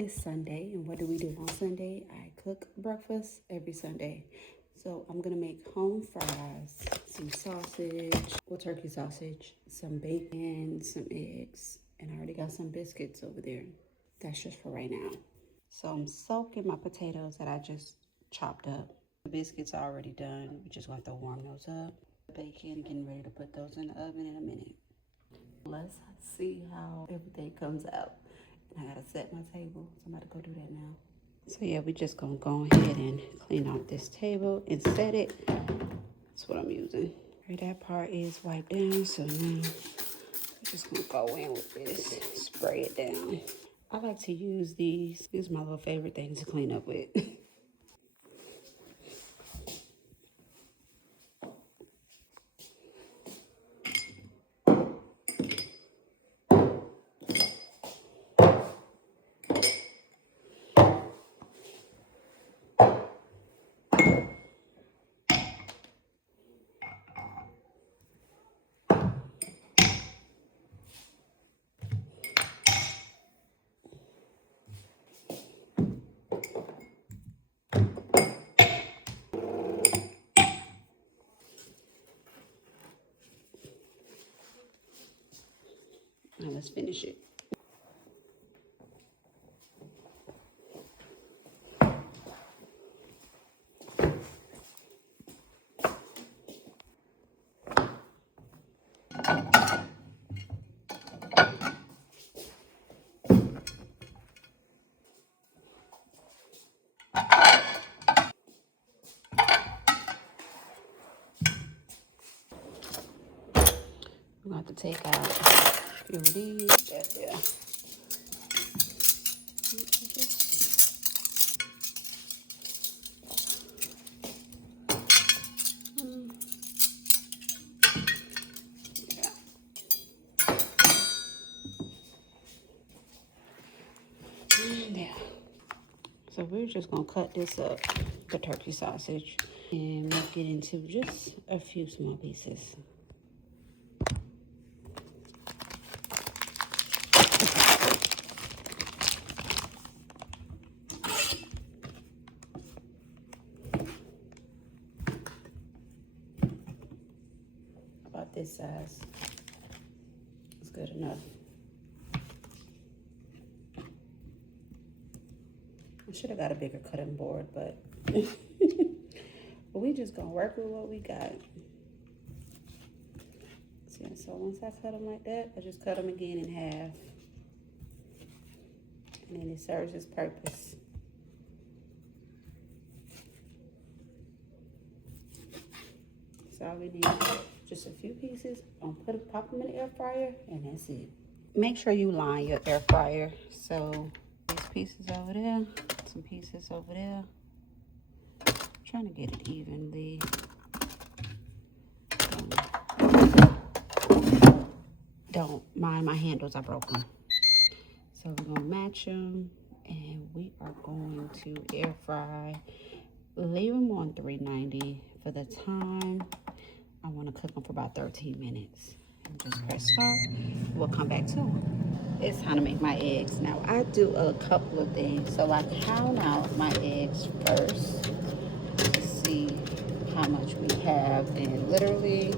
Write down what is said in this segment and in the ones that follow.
It's Sunday, and what do we do on Sunday? I cook breakfast every Sunday. So I'm gonna make home fries, some sausage, well, turkey sausage, some bacon, some eggs, and I already got some biscuits over there. That's just for right now. So I'm soaking my potatoes that I just chopped up. The biscuits are already done. We just want to warm those up. Bacon, getting ready to put those in the oven in a minute. Let's see how everything comes out. And I gotta set my table, so I'm about to go do that now. So yeah, we just gonna go ahead and clean out this table and set it. That's what I'm using. Right, that part is wiped down, so now we're just gonna go in with this, spray it down. I like to use these. These are my little favorite things to clean up with. Now let's finish it. I'm going to have to take out a few of these. Yeah. Yeah. So we're just gonna cut this up, the turkey sausage, and make it into just a few small pieces. About this size. It's good enough. I should have got a bigger cutting board, but we just gonna work with what we got. See, so once I cut them like that, I just cut them again in half. And then it serves its purpose. That's all we need. Just a few pieces. I'm gonna pop them in the air fryer, and that's it. Make sure you line your air fryer. So these pieces over there, some pieces over there. I'm trying to get it evenly. Don't mind my handles, I broke them. So we're gonna match them, and we are going to air fry. Leave them on 390 for the time. I want to cook them for about 13 minutes. And just press start. We'll come back to them. It's time to make my eggs. Now I do a couple of things. So I count out my eggs first to see how much we have, and literally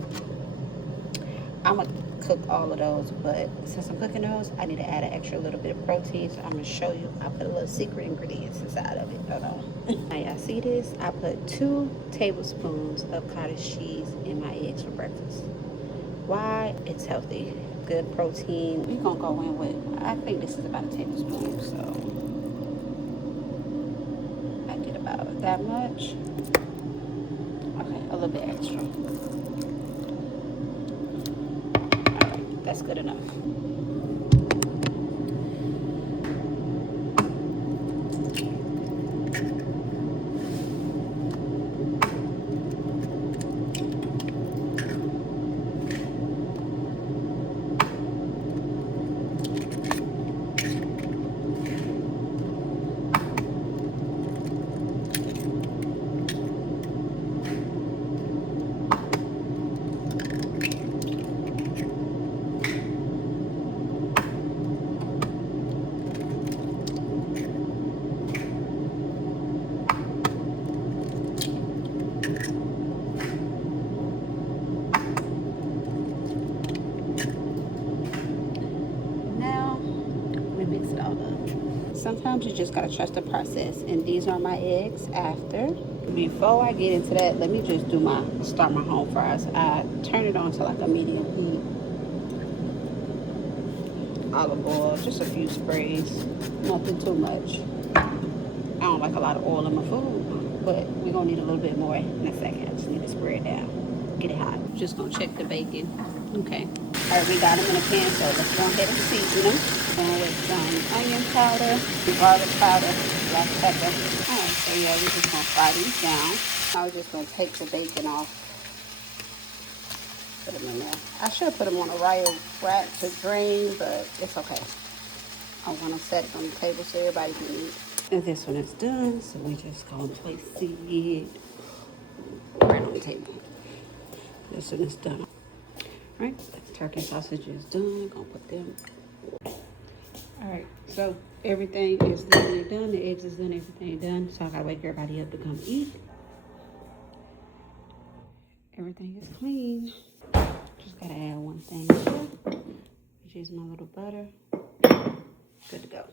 I'm gonna cook all of those, but since I'm cooking those, I need to add an extra little bit of protein. So I'm gonna show you. I put a little secret ingredients inside of it. Hold on. Now y'all see this? I put 2 tablespoons of cottage cheese in my eggs for breakfast. Why? It's healthy, good protein. We're gonna go in with, I think this is about a tablespoon, so I did about that much. Okay, a little bit extra. All right, that's good enough. sometimes you just gotta trust the process. And these are my eggs after. Before I get into that, let me just start my home fries. I turn it on to like a medium heat. Olive oil, just a few sprays, nothing too much. I don't like a lot of oil in my food, but we're gonna need a little bit more in a second. I just need to spray it down, get it hot. Just gonna check the bacon. Okay. All right, we got them in a pan, so let's go ahead and season them. And with some onion powder, garlic powder, black pepper. All right, so yeah, we're just gonna fry these down. I was just gonna take the bacon off. Put them in there. I should put them on a Rio rack to drain, but it's okay. I want to set it on the table so everybody can eat. And this one is done, so we just gonna place it right on the table. This one is done. All right, the turkey sausage is done. Gonna put them. All right, so everything is done. The eggs is done. Everything done. So I gotta wake everybody up to come eat. Everything is clean. Just gotta add one thing here, which is my little butter. Good to go.